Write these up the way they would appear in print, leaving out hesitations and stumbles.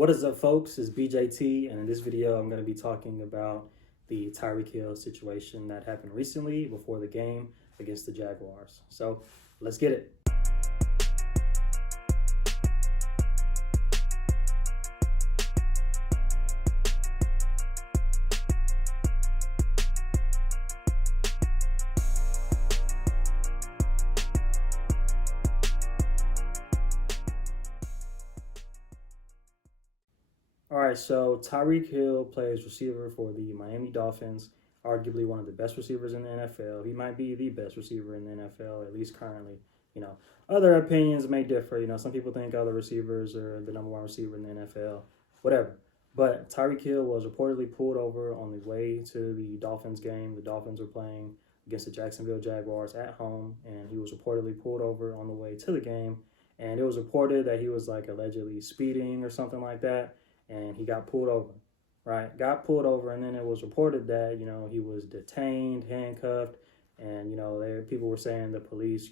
What is up, folks? It's BJT, and in this video, I'm going to be talking about the Tyreek Hill situation that happened recently before the game against the Jaguars. So let's get it. All right, so Tyreek Hill plays receiver for the Miami Dolphins, arguably one of the best receivers in the NFL. He might be the best receiver in the NFL, at least currently. Other opinions may differ. Some people think other receivers are the number one receiver in the NFL, whatever. But Tyreek Hill was reportedly pulled over on the way to the Dolphins game. The Dolphins were playing against the Jacksonville Jaguars at home, and he was reportedly pulled over on the way to the game. And it was reported that he was allegedly speeding or something like that. And he got pulled over, right? Got pulled over, and then it was reported that, he was detained, handcuffed, and, people were saying the police,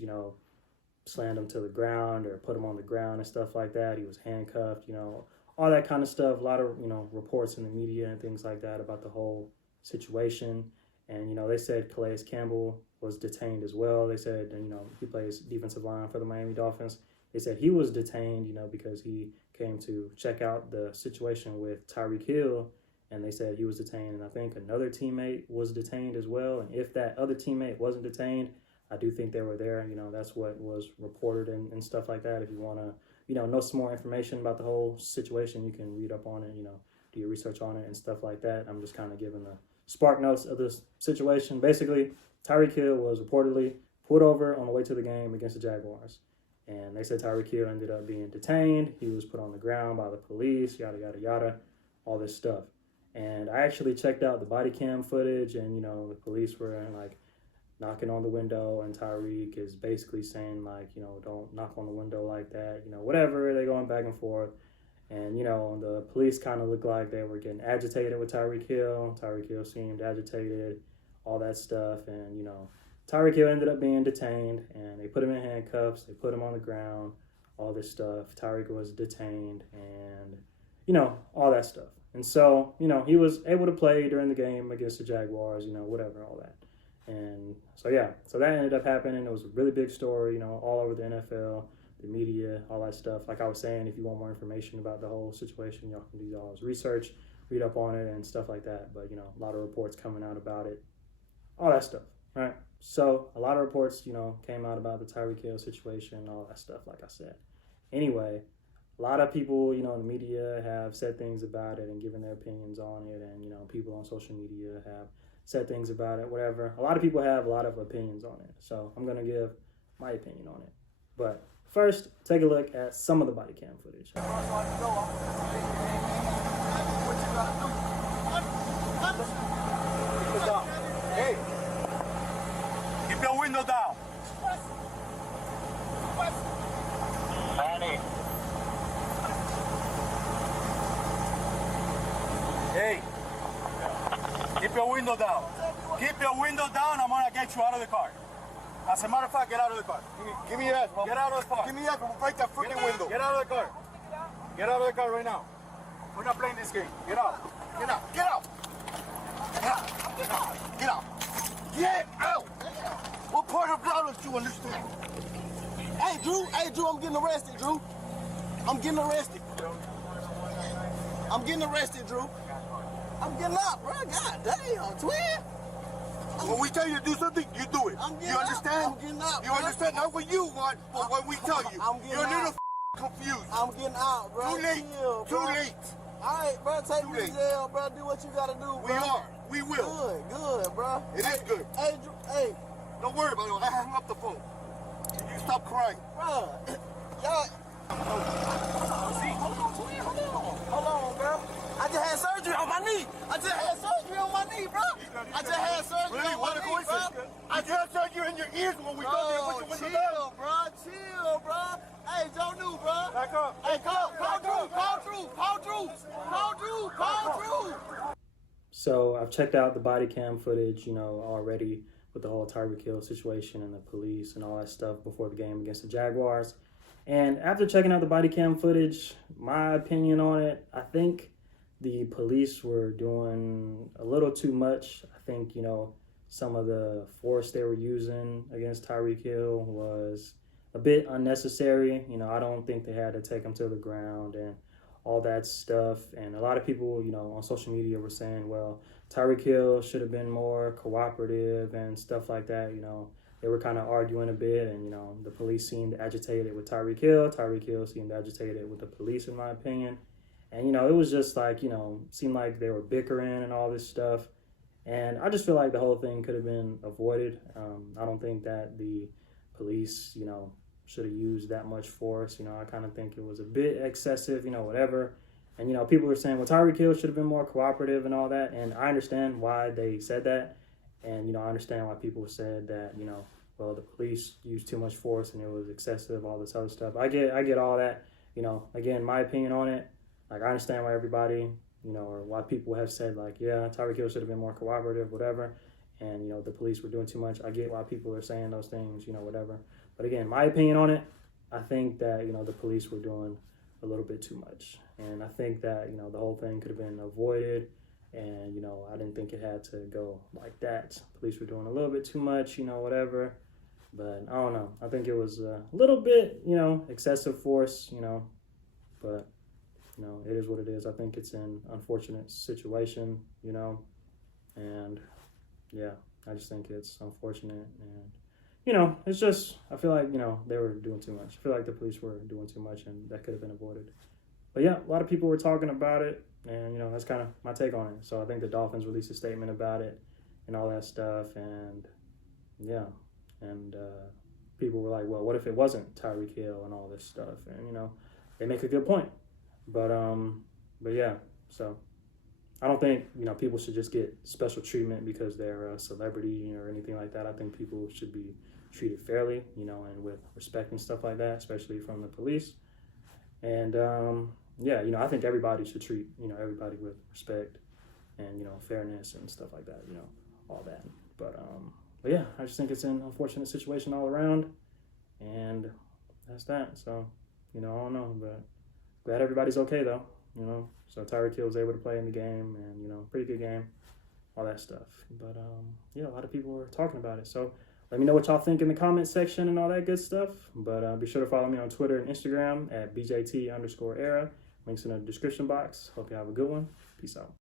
slammed him to the ground or put him on the ground and stuff like that. He was handcuffed, all that kind of stuff. A lot of, reports in the media and things like that about the whole situation. And, they said Calais Campbell was detained as well. They said, and, he plays defensive line for the Miami Dolphins. They said he was detained, because he came to check out the situation with Tyreek Hill, and they said he was detained, and I think another teammate was detained as well. And if that other teammate wasn't detained, I do think they were there. That's what was reported and stuff like that. If you want to, know some more information about the whole situation, you can read up on it, do your research on it and stuff like that. I'm just kind of giving the spark notes of this situation. Basically, Tyreek Hill was reportedly pulled over on the way to the game against the Jaguars. And they said Tyreek Hill ended up being detained. He was put on the ground by the police, yada, yada, yada, all this stuff. And I actually checked out the body cam footage, and, the police were, knocking on the window, and Tyreek is basically saying, don't knock on the window like that, whatever. They're going back and forth. And, the police kind of looked like they were getting agitated with Tyreek Hill. Tyreek Hill seemed agitated, all that stuff. And, Tyreek Hill ended up being detained, and they put him in handcuffs. They put him on the ground, all this stuff. Tyreek was detained, and, all that stuff. And so, he was able to play during the game against the Jaguars, whatever, all that. And so, yeah, so that ended up happening. It was a really big story, all over the NFL, the media, all that stuff. Like I was saying, if you want more information about the whole situation, y'all can do y'all's research, read up on it and stuff like that. But, a lot of reports coming out about it, all that stuff, right? So a lot of reports, came out about the Tyreek Hill situation, all that stuff, like I said. Anyway, a lot of people, in the media have said things about it and given their opinions on it. And, people on social media have said things about it, whatever. A lot of people have a lot of opinions on it. So I'm going to give my opinion on it. But first, take a look at some of the body cam footage. Hey! Keep your window down. Manny. Hey. Keep your window down. Keep your window down. I'm gonna get you out of the car. As a matter of fact, get out of the car. Give me that. Get out of the car. Give me that. We'll break that freaking window. Get out of the car. Get out of the car right now. We're not playing this game. Get out. Get out. Get out. Get out. Get out. Get out. Get out. What part of law don't you understand? Hey, Drew, I'm getting arrested, Drew. I'm getting arrested. I'm getting arrested, Drew. I'm getting up, bro. God damn, twin. When we tell you to do something, you do it. You understand? I'm getting out, You bro. understand? Not what you want, but what we tell you. I'm getting You're a little out. confused. I'm getting out, bro. Too late. Chill, Too bro. late. All right, bro. Take Too me to late. jail, bro. Do what you gotta do, bro. We are. We will. Good, bro. It is good. Hey, Drew, hey. Don't worry about it. I hung up the phone. You stop crying. Bro, y'all. Hold on, bro. I just had surgery on my knee. I just had surgery on my knee, bro. I just had surgery Really? on What my a knee, bro. coincidence. I just had surgery in your ears when we told you to put your window down. Chill, bro. Chill, bro. Hey, Joe New, bro. Back up. Hey, call Drew. So I've checked out the body cam footage, already with the whole Tyreek Hill situation and the police and all that stuff before the game against the Jaguars. And after checking out the body cam footage, my opinion on it, I think the police were doing a little too much. I think, some of the force they were using against Tyreek Hill was a bit unnecessary. I don't think they had to take him to the ground and all that stuff. And a lot of people, on social media were saying, well, Tyreek Hill should have been more cooperative and stuff like that. They were kind of arguing a bit, and, the police seemed agitated with Tyreek Hill. Tyreek Hill seemed agitated with the police, in my opinion. And, it was just like, seemed like they were bickering and all this stuff. And I just feel like the whole thing could have been avoided. I don't think that the police, should have used that much force. I kind of think it was a bit excessive, whatever. And, people were saying, well, Tyreek Hill should have been more cooperative and all that. And I understand why they said that. And, I understand why people said that, well, the police used too much force and it was excessive, all this other stuff. I get all that. Again, my opinion on it, like, I understand why everybody, or why people have said, like, yeah, Tyreek Hill should have been more cooperative, whatever. And, the police were doing too much. I get why people are saying those things, whatever. But again, my opinion on it, I think that, the police were doing a little bit too much. And I think that, the whole thing could have been avoided. And, I didn't think it had to go like that. Police were doing a little bit too much, whatever. But I don't know. I think it was a little bit, excessive force, but, it is what it is. I think it's an unfortunate situation, and yeah, I just think it's unfortunate. And, it's just, I feel like, they were doing too much. I feel like the police were doing too much, and that could have been avoided. But yeah, a lot of people were talking about it, and, that's kind of my take on it. So I think the Dolphins released a statement about it and all that stuff, and yeah. And people were like, well, what if it wasn't Tyreek Hill and all this stuff? And, they make a good point. But yeah, so I don't think, people should just get special treatment because they're a celebrity or anything like that. I think people should be treated fairly, and with respect and stuff like that, especially from the police. And, yeah, I think everybody should treat, everybody with respect and, fairness and stuff like that, all that. But yeah, I just think it's an unfortunate situation all around, and that's that. So, I don't know, but glad everybody's okay though, So Tyreek Hill was able to play in the game, and, pretty good game, all that stuff. But yeah, a lot of people were talking about it. So let me know what y'all think in the comment section and all that good stuff. But be sure to follow me on Twitter and Instagram at BJT_era. Links in the description box. Hope you have a good one. Peace out.